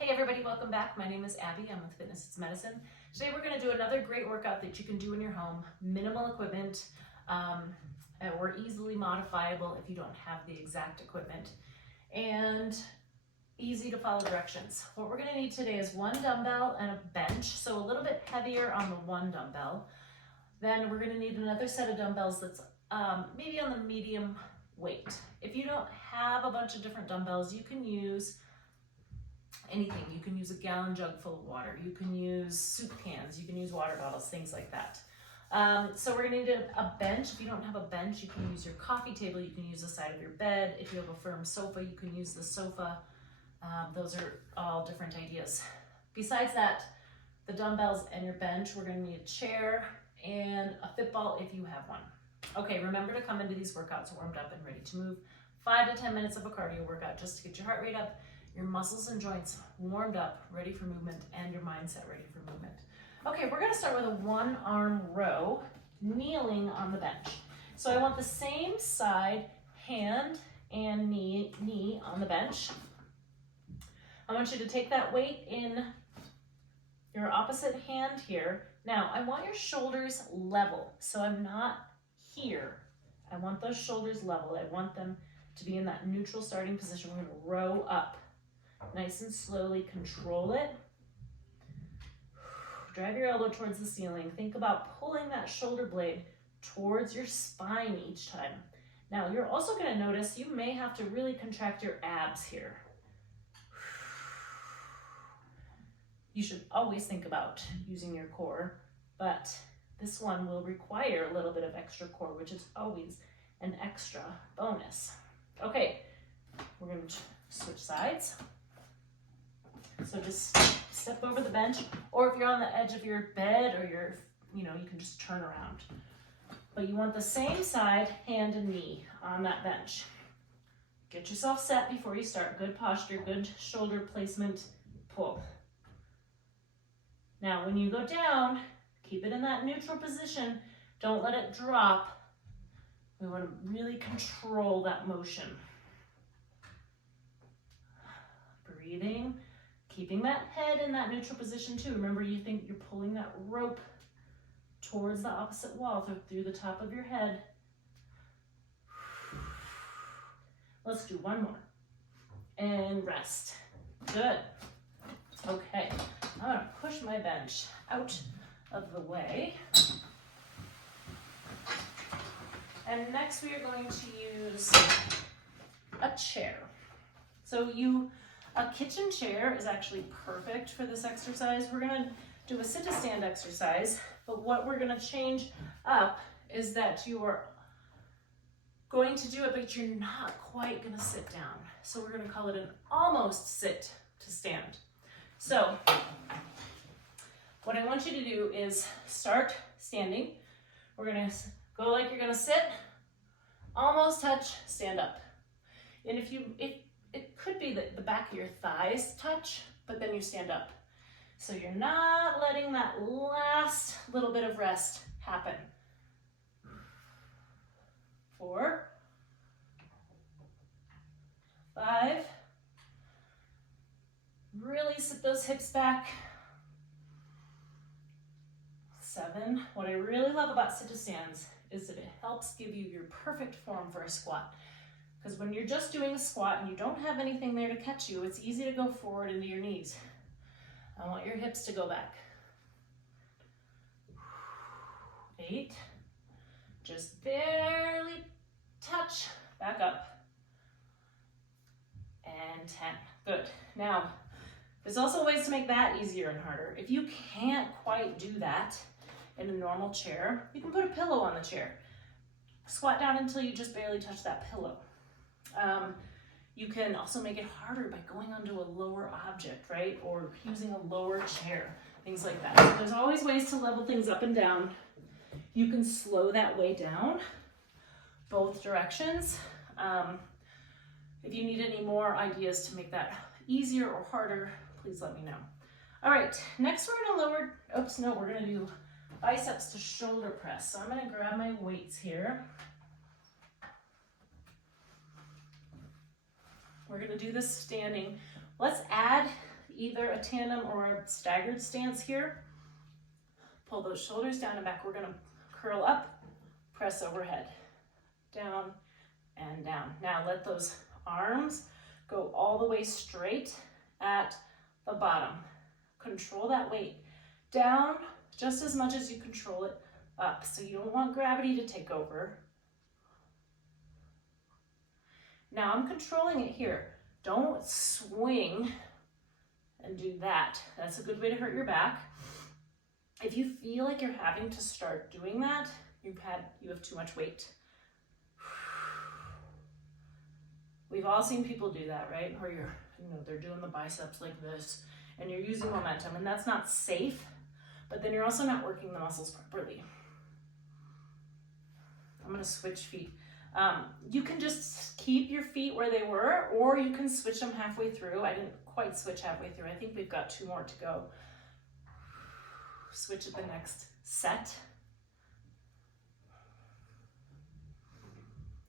Hey everybody, welcome back. My name is Abby. I'm with Fitness It's Medicine. Today we're going to do another great workout that you can do in your home. Minimal equipment, or easily modifiable if you don't have the exact equipment. And easy to follow directions. What we're going to need today is one dumbbell and a bench, so a little bit heavier on the one dumbbell. Then we're going to need another set of dumbbells that's maybe on the medium weight. If you don't have a bunch of different dumbbells, you can use anything. You can use a gallon jug full of water. You can use soup cans. You can use water bottles, things like that. So we're going to need a bench. If you don't have a bench, you can use your coffee table. You can use the side of your bed. If you have a firm sofa, you can use the sofa. Those are all different ideas. Besides that, the dumbbells and your bench, we're going to need a chair and a fit ball if you have one. Okay, remember to come into these workouts warmed up and ready to move. 5 to 10 minutes of a cardio workout just to get your heart rate up, your muscles and joints warmed up, ready for movement, and your mindset ready for movement. Okay, we're going to start with a one-arm row, kneeling on the bench. So I want the same side, hand and knee on the bench. I want you to take that weight in your opposite hand here. Now, I want your shoulders level, so I'm not here. I want those shoulders level. I want them to be in that neutral starting position. We're going to row up. Nice and slowly, control it. Drive your elbow towards the ceiling. Think about pulling that shoulder blade towards your spine each time. Now, you're also going to notice you may have to really contract your abs here. You should always think about using your core, but this one will require a little bit of extra core, which is always an extra bonus. Okay, we're going to switch sides. So just step over the bench, or if you're on the edge of your bed or you can just turn around. But you want the same side, hand and knee on that bench. Get yourself set before you start. Good posture, good shoulder placement, pull. Now, when you go down, keep it in that neutral position. Don't let it drop. We want to really control that motion. Breathing. Keeping that head in that neutral position too. Remember, you think you're pulling that rope towards the opposite wall through the top of your head. Let's do one more. And rest. Good. Okay, I'm gonna push my bench out of the way. And next we are going to use a chair. So a kitchen chair is actually perfect for this exercise. We're gonna do a sit to stand exercise, but what we're gonna change up is that you are going to do it, but you're not quite gonna sit down. So we're gonna call it an almost sit to stand. So what I want you to do is start standing. We're gonna go like you're gonna sit, almost touch, stand up. And if it could be that the back of your thighs touch, but then you stand up. So you're not letting that last little bit of rest happen. 4, 5, really sit those hips back. 7, what I really love about sit to stands is that it helps give you your perfect form for a squat. Because when you're just doing a squat and you don't have anything there to catch you, it's easy to go forward into your knees. I want your hips to go back. 8, just barely touch, back up. And 10, good. Now, there's also ways to make that easier and harder. If you can't quite do that in a normal chair, you can put a pillow on the chair. Squat down until you just barely touch that pillow. You can also make it harder by going onto a lower object, right? Or using a lower chair, things like that. So there's always ways to level things up and down. You can slow that way down, both directions. If you need any more ideas to make that easier or harder, please let me know. All right, next we're gonna do biceps to shoulder press. So I'm gonna grab my weights here. We're gonna do this standing. Let's add either a tandem or a staggered stance here. Pull those shoulders down and back. We're gonna curl up, press overhead, down and down. Now let those arms go all the way straight at the bottom. Control that weight down just as much as you control it up. So you don't want gravity to take over. Now I'm controlling it here. Don't swing and do that. That's a good way to hurt your back. If you feel like you're having to start doing that, you have too much weight. We've all seen people do that, right? Or they're doing the biceps like this and you're using momentum, and that's not safe, but then you're also not working the muscles properly. I'm gonna switch feet. You can just keep your feet where they were, or you can switch them halfway through. I didn't quite switch halfway through. I think we've got 2 more to go. Switch at the next set.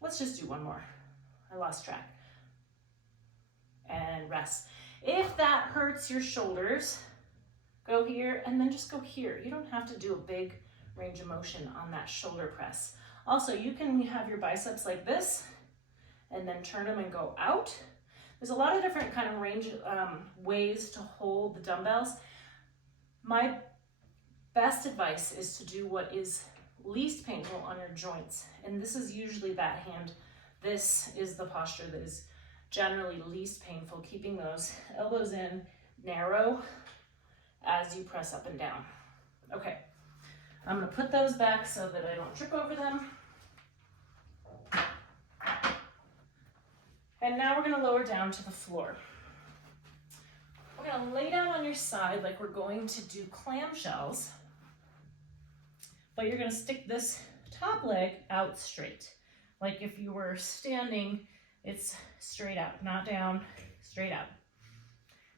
Let's just do 1 more. I lost track. And rest. If that hurts your shoulders, go here and then just go here. You don't have to do a big range of motion on that shoulder press. Also, you can have your biceps like this and then turn them and go out. There's a lot of different kind of range ways to hold the dumbbells. My best advice is to do what is least painful on your joints. And this is usually that hand. This is the posture that is generally least painful, keeping those elbows in, narrow as you press up and down. Okay, I'm gonna put those back so that I don't trip over them. And now we're gonna lower down to the floor. We're gonna lay down on your side like we're going to do clamshells, but you're gonna stick this top leg out straight. Like if you were standing, it's straight out, not down, straight out.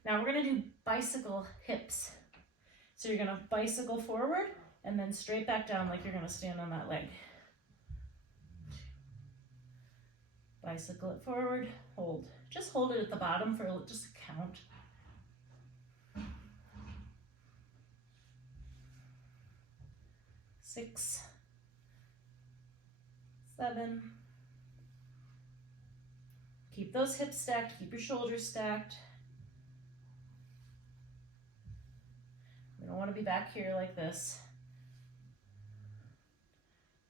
Now we're gonna do bicycle hips. So you're gonna bicycle forward and then straight back down like you're gonna stand on that leg. Bicycle it forward, hold. Just hold it at the bottom for just a count. 6, 7. Keep those hips stacked, keep your shoulders stacked. We don't want to be back here like this.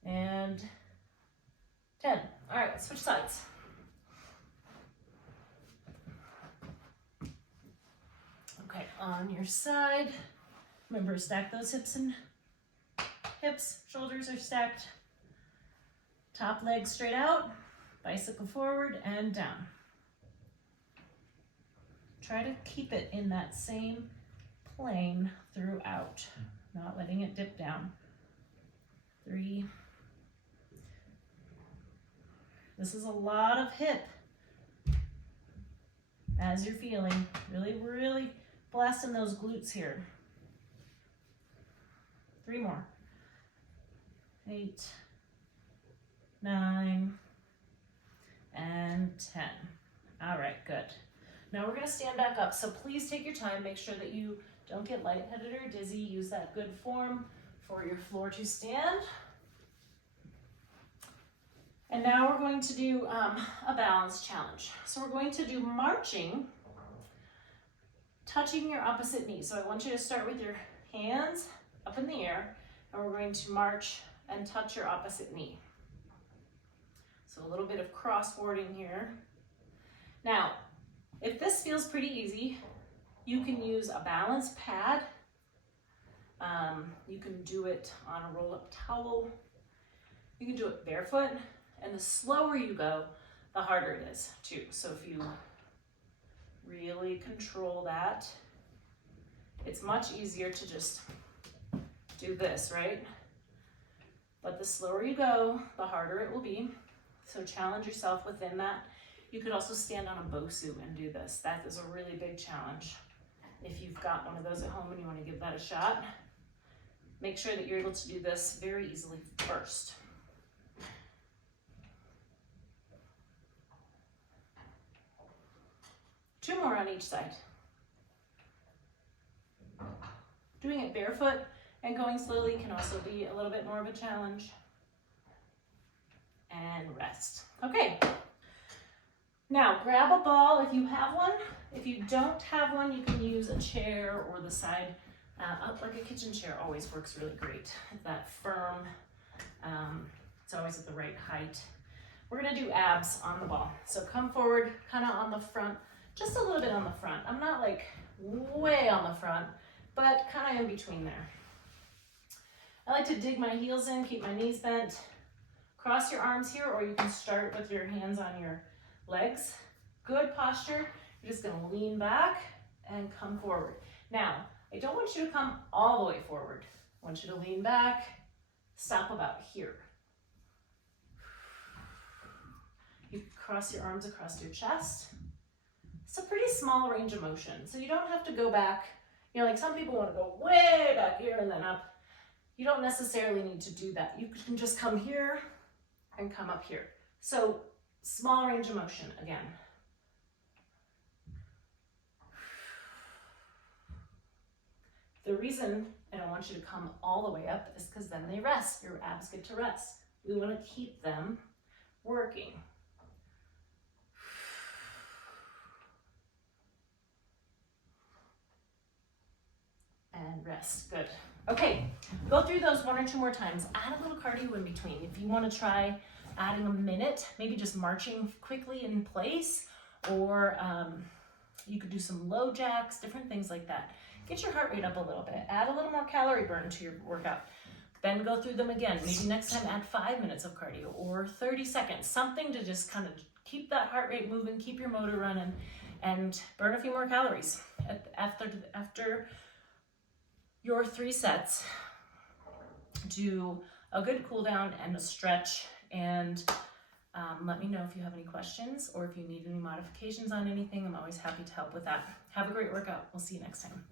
And 10. All right, switch sides. Okay, on your side. Remember, stack those hips and hips, shoulders are stacked. Top leg straight out, bicycle forward and down. Try to keep it in that same plane throughout, not letting it dip down. 3. This is a lot of hip as you're feeling. Really blasting those glutes here. 3 more. 8, 9, and 10. All right, good. Now we're gonna stand back up, so please take your time. Make sure that you don't get lightheaded or dizzy. Use that good form for your floor to stand. And now we're going to do a balance challenge. So we're going to do marching, touching your opposite knee. So I want you to start with your hands up in the air, and we're going to march and touch your opposite knee. So a little bit of cross-boarding here. Now, if this feels pretty easy, you can use a balance pad. You can do it on a roll-up towel. You can do it barefoot, and the slower you go, the harder it is too. So if you really control that, it's much easier to just do this, right? But the slower you go, the harder it will be. So challenge yourself within that. You could also stand on a BOSU and do this. That is a really big challenge. If you've got one of those at home and you want to give that a shot, make sure that you're able to do this very easily first. Two more on each side. Doing it barefoot and going slowly can also be a little bit more of a challenge. And rest. Okay. Now grab a ball if you have one. If you don't have one, you can use a chair or the side, like a kitchen chair always works really great. That firm, it's always at the right height. We're gonna do abs on the ball. So come forward, kind of on the front, just a little bit on the front. I'm not like way on the front, but kind of in between there. I like to dig my heels in, keep my knees bent. Cross your arms here, or you can start with your hands on your legs. Good posture. You're just gonna lean back and come forward. Now, I don't want you to come all the way forward. I want you to lean back, stop about here. You cross your arms across your chest. It's a pretty small range of motion, so you don't have to go back. You know, like some people want to go way back here and then up. You don't necessarily need to do that. You can just come here and come up here. So small range of motion again. The reason I don't want you to come all the way up is because then they rest. Your abs get to rest. We want to keep them working. And rest. Good. Okay, go through those 1 or 2 more times. Add a little cardio in between. If you want to try adding a minute, maybe just marching quickly in place, or you could do some low jacks, different things like that. Get your heart rate up a little bit. Add a little more calorie burn to your workout. Then go through them again. Maybe next time add 5 minutes of cardio or 30 seconds. Something to just kind of keep that heart rate moving, keep your motor running, and burn a few more calories. After your 3 sets, do a good cool down and a stretch, and let me know if you have any questions or if you need any modifications on anything. I'm always happy to help with that. Have a great workout. We'll see you next time.